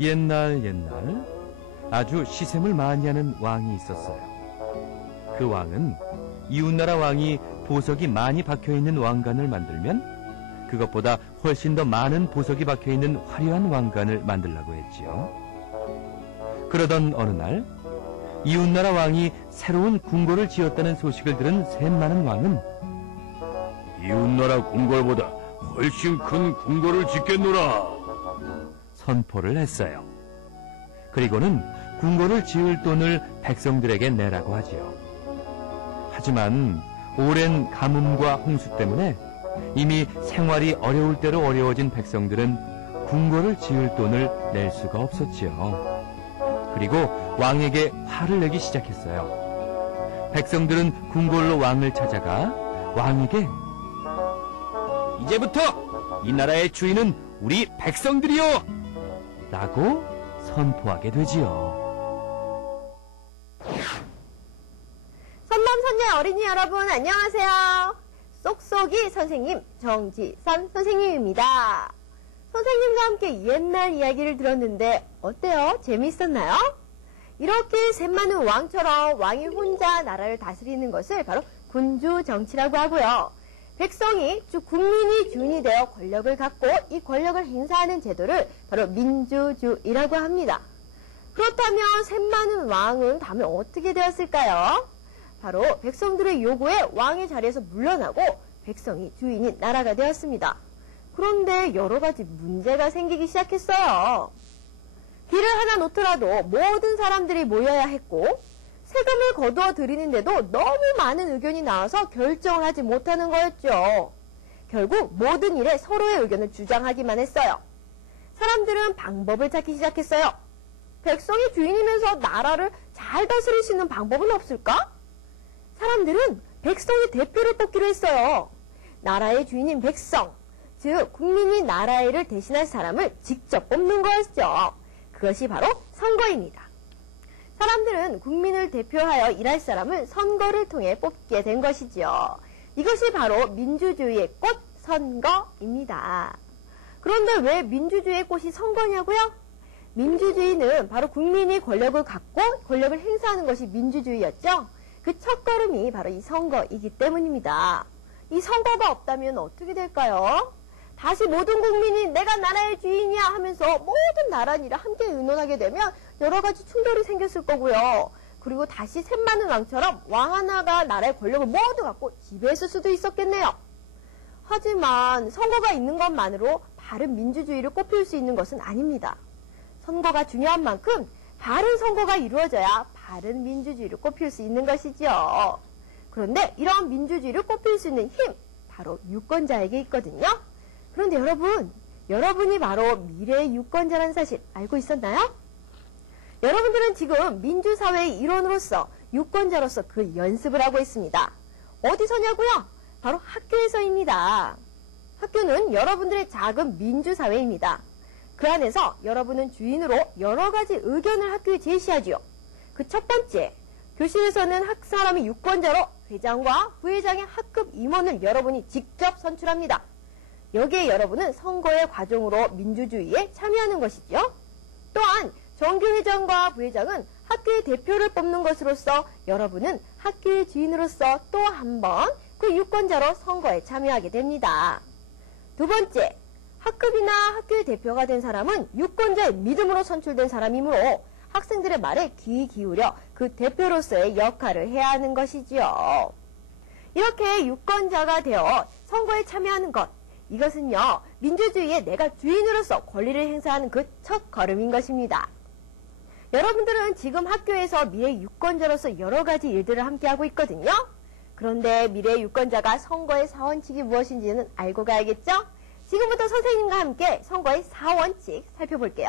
옛날 아주 시샘을 많이 하는 왕이 있었어요. 그 왕은 이웃나라 왕이 보석이 많이 박혀있는 왕관을 만들면 그것보다 훨씬 더 많은 보석이 박혀있는 화려한 왕관을 만들라고 했지요. 그러던 어느 날 이웃나라 왕이 새로운 궁궐을 지었다는 소식을 들은 셈 많은 왕은 이웃나라 궁궐보다 훨씬 큰 궁궐을 짓겠노라 선포를 했어요. 그리고는 궁궐을 지을 돈을 백성들에게 내라고 하지요. 하지만 오랜 가뭄과 홍수 때문에 이미 생활이 어려울 대로 어려워진 백성들은 궁궐을 지을 돈을 낼 수가 없었지요. 그리고 왕에게 화를 내기 시작했어요. 백성들은 궁궐로 왕을 찾아가 왕에게 이제부터 이 나라의 주인은 우리 백성들이요! 라고 선포하게 되지요. 선남선녀 어린이 여러분 안녕하세요. 쏙쏙이 선생님 정지선 선생님입니다. 선생님과 함께 옛날 이야기를 들었는데 어때요? 재미있었나요? 이렇게 셈 많은 왕처럼 왕이 혼자 나라를 다스리는 것을 바로 군주정치라고 하고요. 백성이 즉 국민이 주인이 되어 권력을 갖고 이 권력을 행사하는 제도를 바로 민주주의라고 합니다. 그렇다면 셈 많은 왕은 다음에 어떻게 되었을까요? 바로 백성들의 요구에 왕의 자리에서 물러나고 백성이 주인인 나라가 되었습니다. 그런데 여러 가지 문제가 생기기 시작했어요. 길을 하나 놓더라도 모든 사람들이 모여야 했고 세금을 거두어 드리는데도 너무 많은 의견이 나와서 결정을 하지 못하는 거였죠. 결국 모든 일에 서로의 의견을 주장하기만 했어요. 사람들은 방법을 찾기 시작했어요. 백성이 주인이면서 나라를 잘 다스릴 수 있는 방법은 없을까? 사람들은 백성의 대표를 뽑기로 했어요. 나라의 주인인 백성, 즉 국민이 나라의 일을 대신할 사람을 직접 뽑는 거였죠. 그것이 바로 선거입니다. 사람들은 국민을 대표하여 일할 사람을 선거를 통해 뽑게 된 것이지요. 이것이 바로 민주주의의 꽃 선거입니다. 그런데 왜 민주주의의 꽃이 선거냐고요? 민주주의는 바로 국민이 권력을 갖고 권력을 행사하는 것이 민주주의였죠. 그 첫걸음이 바로 이 선거이기 때문입니다. 이 선거가 없다면 어떻게 될까요? 다시 모든 국민이 내가 나라의 주인이야 하면서 모든 나라 일을 함께 의논하게 되면 여러 가지 충돌이 생겼을 거고요. 그리고 다시 셈 많은 왕처럼 왕 하나가 나라의 권력을 모두 갖고 지배했을 수도 있었겠네요. 하지만 선거가 있는 것만으로 바른 민주주의를 꽃피울 수 있는 것은 아닙니다. 선거가 중요한 만큼 바른 선거가 이루어져야 바른 민주주의를 꽃피울 수 있는 것이죠. 그런데 이런 민주주의를 꽃피울 수 있는 힘, 바로 유권자에게 있거든요. 그런데 여러분이 바로 미래의 유권자라는 사실 알고 있었나요? 여러분들은 지금 민주사회의 일원으로서 유권자로서 그 연습을 하고 있습니다. 어디서냐고요? 바로 학교에서입니다. 학교는 여러분들의 작은 민주사회입니다. 그 안에서 여러분은 주인으로 여러 가지 의견을 학교에 제시하지요. 그 첫 번째, 교실에서는 학 사람이 유권자로 회장과 부회장의 학급 임원을 여러분이 직접 선출합니다. 여기에 여러분은 선거의 과정으로 민주주의에 참여하는 것이죠. 또한 정규회장과 부회장은 학교의 대표를 뽑는 것으로서 여러분은 학교의 주인으로서 또 한 번 그 유권자로 선거에 참여하게 됩니다. 두 번째, 학급이나 학교의 대표가 된 사람은 유권자의 믿음으로 선출된 사람이므로 학생들의 말에 귀 기울여 그 대표로서의 역할을 해야 하는 것이지요. 이렇게 유권자가 되어 선거에 참여하는 것, 이것은요, 민주주의에 내가 주인으로서 권리를 행사하는 그 첫 걸음인 것입니다. 여러분들은 지금 학교에서 미래 유권자로서 여러 가지 일들을 함께 하고 있거든요. 그런데 미래 유권자가 선거의 4원칙이 무엇인지는 알고 가야겠죠? 지금부터 선생님과 함께 선거의 4원칙 살펴볼게요.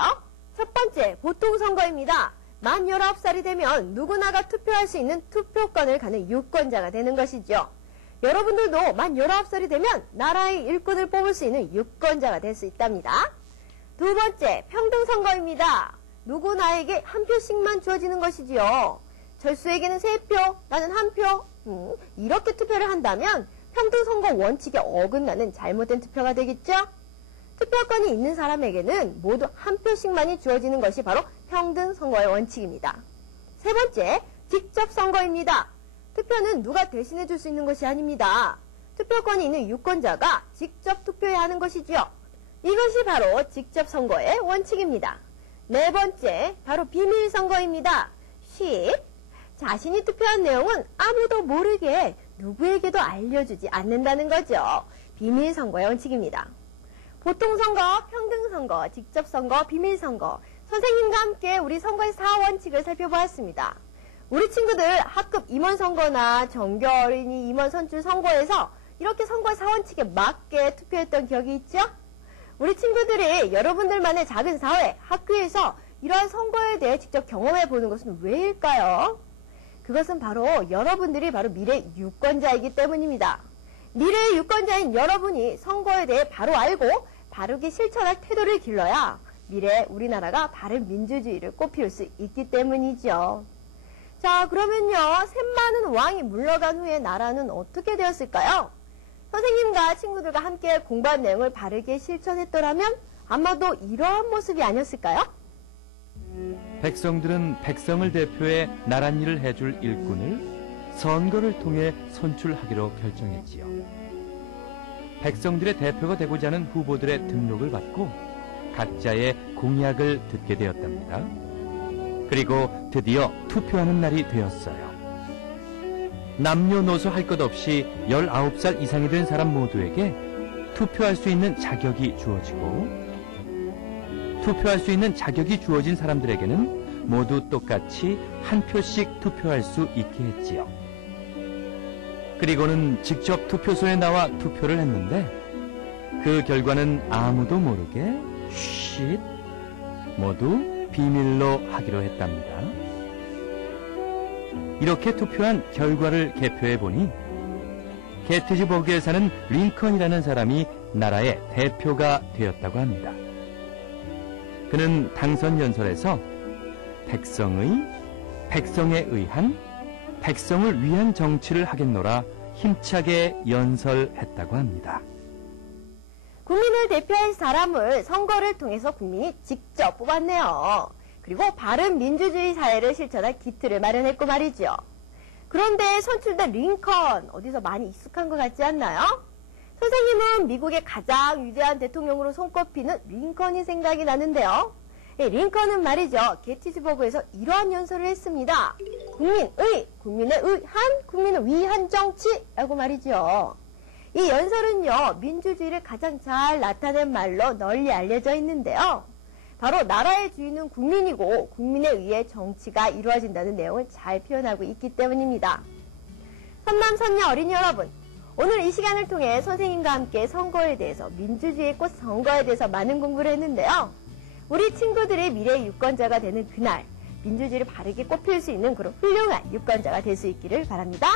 첫 번째, 보통선거입니다. 만 19살이 되면 누구나가 투표할 수 있는 투표권을 갖는 유권자가 되는 것이죠. 여러분들도 만 19살이 되면 나라의 일꾼을 뽑을 수 있는 유권자가 될 수 있답니다. 두 번째, 평등선거입니다. 누구나에게 한 표씩만 주어지는 것이지요. 철수에게는 3표, 나는 1표. 이렇게 투표를 한다면 평등선거 원칙에 어긋나는 잘못된 투표가 되겠죠? 투표권이 있는 사람에게는 모두 한 표씩만이 주어지는 것이 바로 평등 선거의 원칙입니다. 세 번째, 직접 선거입니다. 투표는 누가 대신해 줄 수 있는 것이 아닙니다. 투표권이 있는 유권자가 직접 투표해야 하는 것이지요. 이것이 바로 직접 선거의 원칙입니다. 네 번째, 바로 비밀 선거입니다. 자신이 투표한 내용은 아무도 모르게 누구에게도 알려주지 않는다는 거죠. 비밀 선거의 원칙입니다. 보통 선거, 평등 선거, 직접 선거, 비밀 선거. 선생님과 함께 우리 선거의 4원칙을 살펴보았습니다. 우리 친구들 학급 임원 선거나 정교 어린이 임원 선출 선거에서 이렇게 선거의 4원칙에 맞게 투표했던 기억이 있죠? 우리 친구들이 여러분들만의 작은 사회, 학교에서 이러한 선거에 대해 직접 경험해 보는 것은 왜일까요? 그것은 바로 여러분들이 바로 미래 유권자이기 때문입니다. 미래의 유권자인 여러분이 선거에 대해 바로 알고 바르게 실천할 태도를 길러야 미래 우리나라가 바른 민주주의를 꽃피울 수 있기 때문이죠. 자, 그러면요, 샘많은 왕이 물러간 후에 나라는 어떻게 되었을까요? 선생님과 친구들과 함께 공부한 내용을 바르게 실천했더라면 아마도 이러한 모습이 아니었을까요? 백성들은 백성을 대표해 나랏일을 해줄 일꾼을 선거를 통해 선출하기로 결정했지요. 백성들의 대표가 되고자 하는 후보들의 등록을 받고 각자의 공약을 듣게 되었답니다. 그리고 드디어 투표하는 날이 되었어요. 남녀노소 할 것 없이 19살 이상이 된 사람 모두에게 투표할 수 있는 자격이 주어지고, 투표할 수 있는 자격이 주어진 사람들에게는 모두 똑같이 한 표씩 투표할 수 있게 했지요. 그리고는 직접 투표소에 나와 투표를 했는데 그 결과는 아무도 모르게 모두 비밀로 하기로 했답니다. 이렇게 투표한 결과를 개표해 보니 게티즈버그에 사는 링컨이라는 사람이 나라의 대표가 되었다고 합니다. 그는 당선 연설에서 백성에 의한, 백성을 위한 정치를 하겠노라 힘차게 연설했다고 합니다. 국민을 대표할 사람을 선거를 통해서 국민이 직접 뽑았네요. 그리고 바른 민주주의 사회를 실천할 기틀을 마련했고 말이죠. 그런데 선출된 링컨, 어디서 많이 익숙한 것 같지 않나요? 선생님은 미국의 가장 위대한 대통령으로 손꼽히는 링컨이 생각이 나는데요. 링컨은 말이죠, 게티즈버그에서 이러한 연설을 했습니다. 국민을 위한 정치라고 말이죠. 이 연설은요, 민주주의를 가장 잘 나타낸 말로 널리 알려져 있는데요. 바로 나라의 주인은 국민이고 국민에 의해 정치가 이루어진다는 내용을 잘 표현하고 있기 때문입니다. 선남, 선녀, 어린이 여러분, 오늘 이 시간을 통해 선생님과 함께 선거에 대해서, 민주주의의 꽃 선거에 대해서 많은 공부를 했는데요. 우리 친구들이 미래의 유권자가 되는 그날, 민주주의를 바르게 꽃필 수 있는 그런 훌륭한 유권자가 될 수 있기를 바랍니다.